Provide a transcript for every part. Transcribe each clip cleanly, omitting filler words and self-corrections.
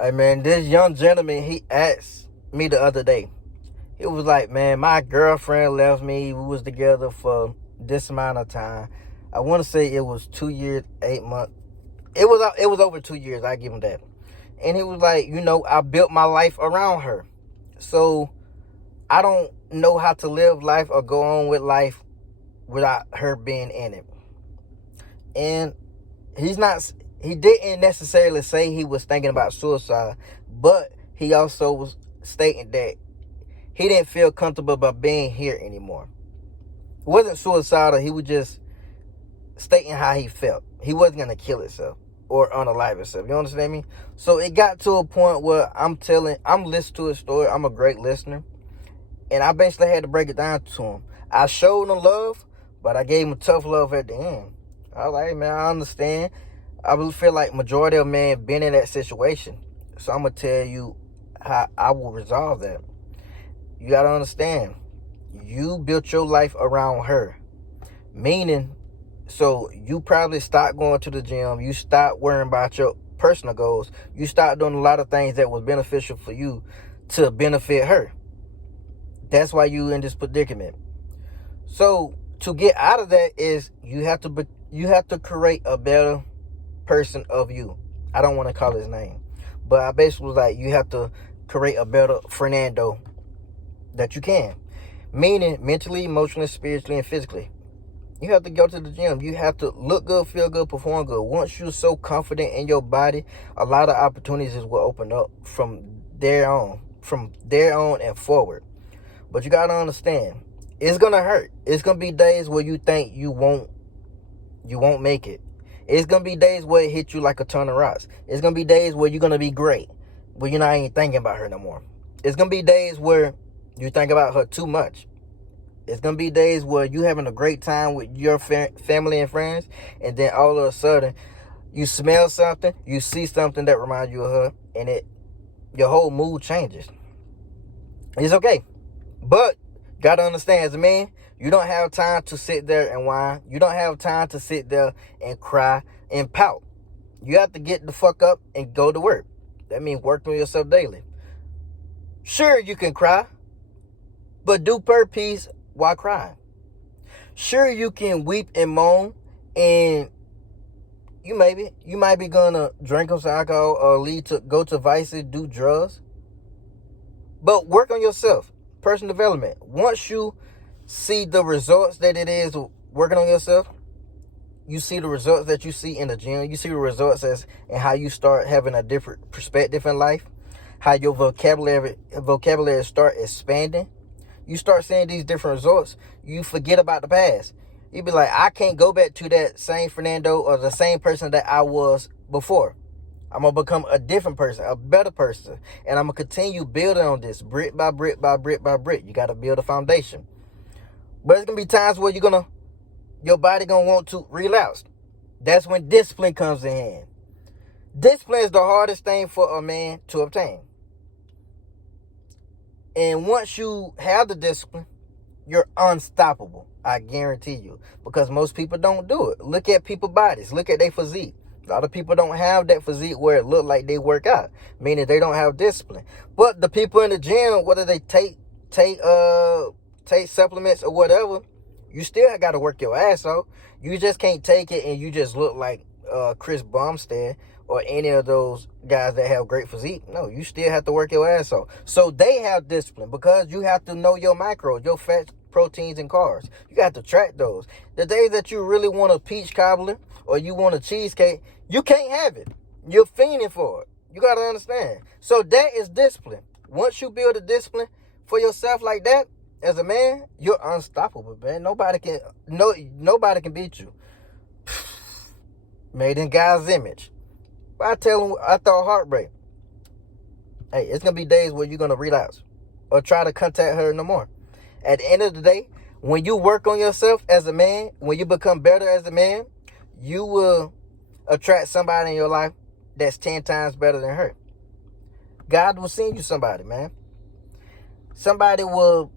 Hey man, this young gentleman, he asked me the other day. He was like, man, my girlfriend left me. We was together for this amount of time. I want to say it was 2 years, 8 months. It was over 2 years. I give him that. And he was like, I built my life around her, so I don't know how to live life or go on with life without her being in it. And he didn't necessarily say he was thinking about suicide, but he also was stating that he didn't feel comfortable about being here anymore. It wasn't suicidal. He was just stating how he felt. He wasn't going to kill himself or unalive himself. You understand me? So it got to a point where I'm listening to his story. I'm a great listener. And I basically had to break it down to him. I showed him love, but I gave him tough love at the end. I was like, hey, man, I understand. I really feel like majority of men been in that situation. So I'm going to tell you how I will resolve that. You got to understand, you built your life around her. Meaning, so you probably stopped going to the gym. You stopped worrying about your personal goals. You stopped doing a lot of things that was beneficial for you to benefit her. That's why you in this predicament. So to get out of that is you have to create a better person of you. I don't want to call his name, but I basically was like, you have to create a better Fernando that you can. Meaning mentally, emotionally, spiritually, and physically. You have to go to the gym. You have to look good, feel good, perform good. Once you're so confident in your body, a lot of opportunities will open up from there on and forward. But you got to understand, it's going to hurt. It's going to be days where you think you won't make it. It's going to be days where it hits you like a ton of rocks. It's going to be days where you're going to be great, but you're not even thinking about her no more. It's going to be days where you think about her too much. It's going to be days where you're having a great time with your family and friends, and then all of a sudden, you smell something, you see something that reminds you of her, and your whole mood changes. It's okay. But got to understand, as a man, you don't have time to sit there and whine. You don't have time to sit there and cry and pout. You have to get the fuck up and go to work. That means work on yourself daily. Sure, you can cry, but do per piece while crying. Sure, you can weep and moan, and you might be gonna drink some alcohol or go to vices, do drugs. But work on yourself. Personal development. Once you see the results that it is working on yourself, you see the results that you see in the gym, you see the results and how you start having a different perspective in life, how your vocabulary start expanding. You start seeing these different results, you forget about the past. You be like, I can't go back to that same Fernando or the same person that I was before. I'm going to become a different person, a better person. And I'm going to continue building on this brick by brick by brick by brick. You got to build a foundation. But it's going to be times where your body going to want to relapse. That's when discipline comes in hand. Discipline is the hardest thing for a man to obtain. And once you have the discipline, you're unstoppable. I guarantee you. Because most people don't do it. Look at people's bodies. Look at their physique. A lot of people don't have that physique where it look like they work out, meaning they don't have discipline. But the people in the gym, whether they take supplements or whatever, you still got to work your ass off. You just can't take it and you just look like Chris Bumstead or any of those guys that have great physique. No, you still have to work your ass off. So they have discipline because you have to know your macros, your fats, proteins, and carbs. You got to track those. The days that you really want a peach cobbler or you want a cheesecake, you can't have it. You're fiending for it. You got to understand. So that is discipline. Once you build a discipline for yourself like that, as a man, you're unstoppable, man. Nobody can beat you. Made in God's image. But I tell him, I thought heartbreak. Hey, it's going to be days where you're going to relapse or try to contact her no more. At the end of the day, when you work on yourself as a man, when you become better as a man, you will attract somebody in your life that's 10 times better than her. God will send you somebody, man. Somebody will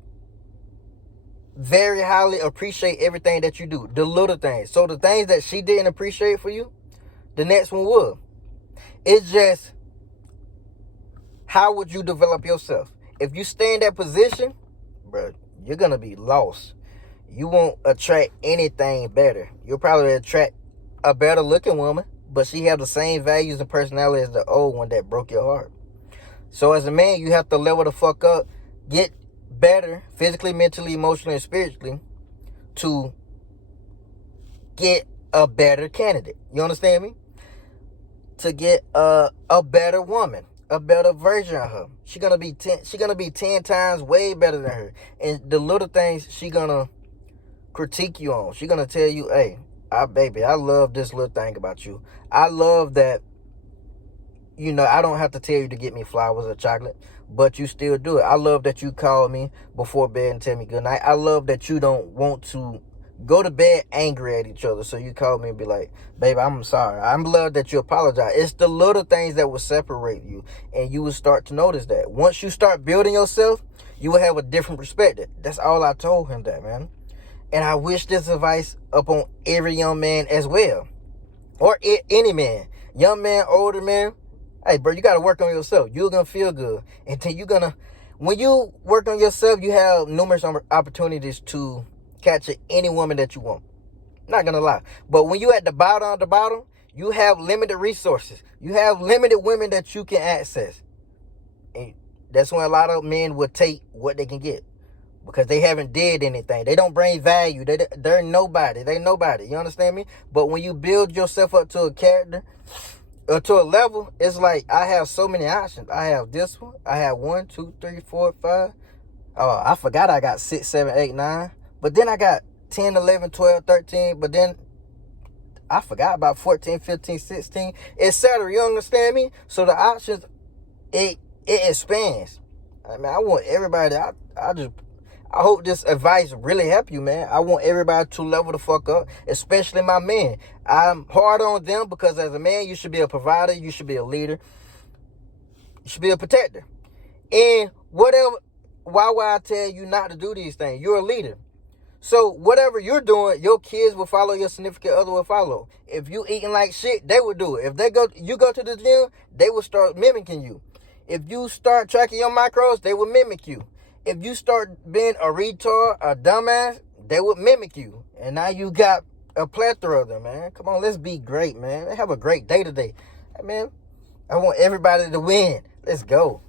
very highly appreciate everything that you do, the little things. So the things that she didn't appreciate for you, the next one will. It's just how would you develop yourself? If you stay in that position, bro, you're going to be lost. You won't attract anything better. You'll probably attract a better looking woman, but she have the same values and personality as the old one that broke your heart. So as a man, you have to level the fuck up, get better physically, mentally, emotionally, and spiritually to get a better candidate. You understand me? To get a better woman, a better version of her. She gonna be 10 times way better than her. And the little things she gonna critique you on. She gonna tell you, hey, baby, I love this little thing about you. I love that, I don't have to tell you to get me flowers or chocolate, but you still do it. I love that you call me before bed and tell me good night. I love that you don't want to go to bed angry at each other. So you call me and be like, baby, I'm sorry. I'm glad that you apologize. It's the little things that will separate you. And you will start to notice that. Once you start building yourself, you will have a different perspective. That's all I told him that, man. And I wish this advice upon every young man as well. Or any man. Young man, older man. Hey, bro, you got to work on yourself. You're going to feel good. And then when you work on yourself, you have numerous opportunities to catch any woman that you want. Not going to lie. But when you at the bottom, you have limited resources. You have limited women that you can access. And that's when a lot of men will take what they can get. Because they haven't did anything. They don't bring value. They're nobody. They nobody. You understand me? But when you build yourself up to a character, or to a level, it's like I have so many options. I have this one. I have 1, 2, 3, 4, 5. Oh, I forgot I got 6, 7, 8, 9. But then I got 10, 11, 12, 13. But then I forgot about 14, 15, 16, etc. You understand me? So the options, it expands. I mean, I want everybody. I hope this advice really help you, man. I want everybody to level the fuck up, especially my men. I'm hard on them because as a man, you should be a provider. You should be a leader. You should be a protector. And whatever, why would I tell you not to do these things? You're a leader. So whatever you're doing, your kids will follow, your significant other will follow. If you eating like shit, they will do it. If you go to the gym, they will start mimicking you. If you start tracking your macros, they will mimic you. If you start being a retard, a dumbass, they would mimic you. And now you got a plethora of them, man. Come on, let's be great, man. Have a great day today. Hey, man, I want everybody to win. Let's go.